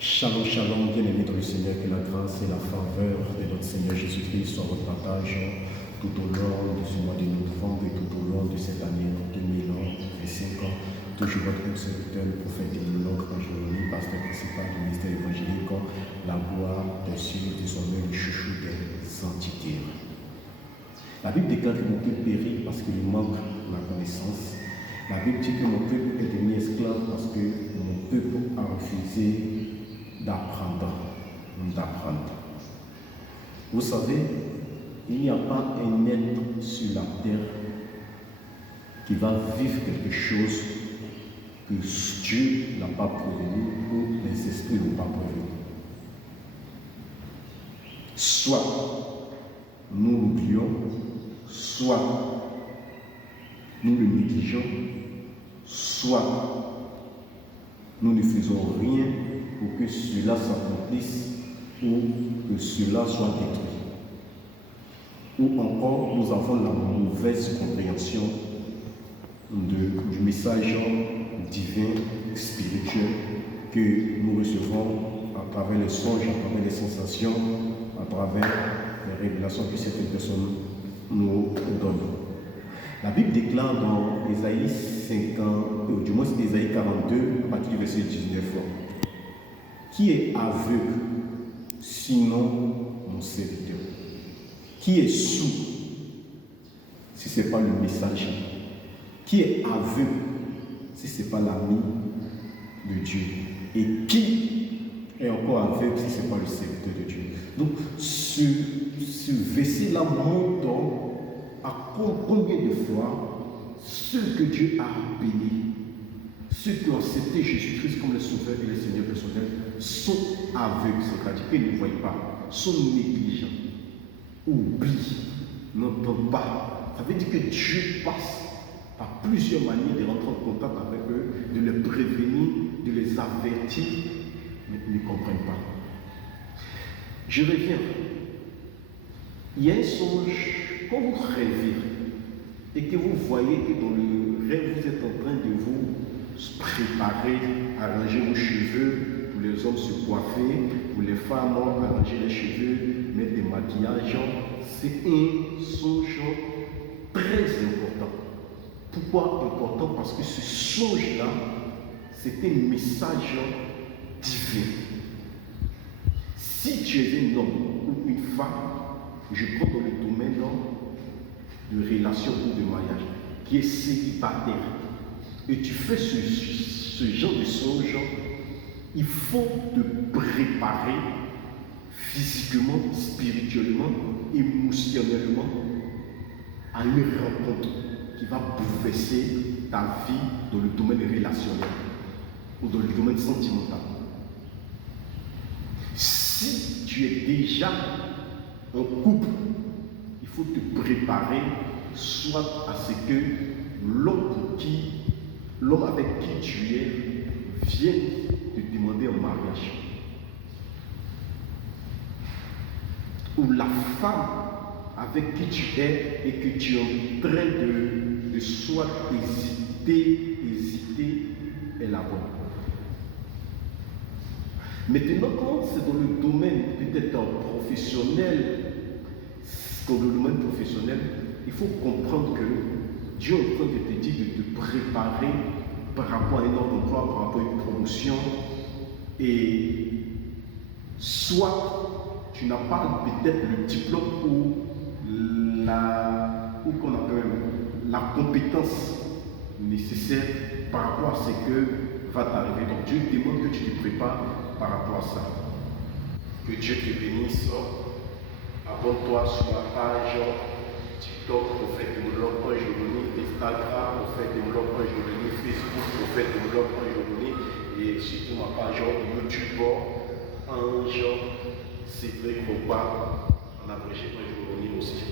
Shalom, shalom, bien-aimés dans le Seigneur, que la grâce et la faveur de notre Seigneur Jésus-Christ soient votre partage tout au long de ce mois de novembre et tout au long de cette année 2025 ans. Toujours votre serviteur, le prophète Emmanuel Angeloni, pasteur principal du ministère évangélique, la gloire des cieux, désormais le chouchou des antiquaires. La Bible déclare que mon peuple périt parce qu'il manque la connaissance. La Bible dit que mon peuple est devenu esclave parce que mon peuple a refusé d'apprendre. Vous savez, il n'y a pas un être sur la terre qui va vivre quelque chose que Dieu n'a pas prévenu ou les esprits n'ont pas prévenu. Soit nous l'oublions, soit nous le négligeons, soit nous ne faisons rien pour que cela s'accomplisse ou que cela soit détruit. Ou encore, nous avons la mauvaise compréhension du message divin, spirituel que nous recevons à travers les songes, à travers les sensations, à travers les révélations que certaines personnes nous donnent. La Bible déclare dans Ésaïe 50, du moins c'est Ésaïe 42, à partir du verset 19. Qui est aveugle, sinon mon serviteur? Qui est sourd, si ce n'est pas le messager? Qui est aveugle, si ce n'est pas l'ami de Dieu? Et qui est encore aveugle, si ce n'est pas le serviteur de Dieu? Donc, ce verset-là montre à combien de fois ceux que Dieu a bénis, ceux qui ont accepté Jésus-Christ comme le Sauveur et le Seigneur personnel, sont aveugles, c'est-à-dire qu'ils ne voient pas, sont négligents, oublient, n'entendent pas. Ça veut dire que Dieu passe par plusieurs manières de rentrer en contact avec eux, de les prévenir, de les avertir, mais ils ne comprennent pas. Je reviens. Il y a un songe, quand vous rêvez et que vous voyez que dans le rêve, vous êtes en train de vous préparer, arranger vos cheveux, pour les hommes se coiffer, pour les femmes arranger les cheveux, mettre des maquillages, c'est un songe très important. Pourquoi important? Parce que ce songe-là, c'est un message divin. Si tu es un homme ou une femme, je prends dans le domaine de relation ou de mariage, qui est célibataire, et tu fais ce genre de songe, il faut te préparer physiquement, spirituellement, émotionnellement à une rencontre qui va bouleverser ta vie dans le domaine relationnel ou dans le domaine sentimental. Si tu es déjà en couple, il faut te préparer soit à ce que l'homme avec qui tu es vienne te demander en mariage. Ou la femme avec qui tu es et que tu es en train de soit hésiter, est la bonne. Maintenant, quand c'est dans le domaine peut-être professionnel, il faut comprendre que Dieu est en train de te dire de te préparer par rapport à un autre emploi, par rapport à une promotion, et soit tu n'as pas peut-être le diplôme ou qu'on appelle la compétence nécessaire par rapport à ce que va t'arriver. Donc Dieu demande que tu te prépares par rapport à ça. Que Dieu te bénisse. Abonne-toi sur la page TikTok, Prophète Emmanuel Angeloni, Instagram, Prophète Emmanuel Angeloni, Facebook, Prophète Emmanuel Angeloni, et surtout ma page YouTube, Ange Cédric Roba, en abrégé Angeloni aussi.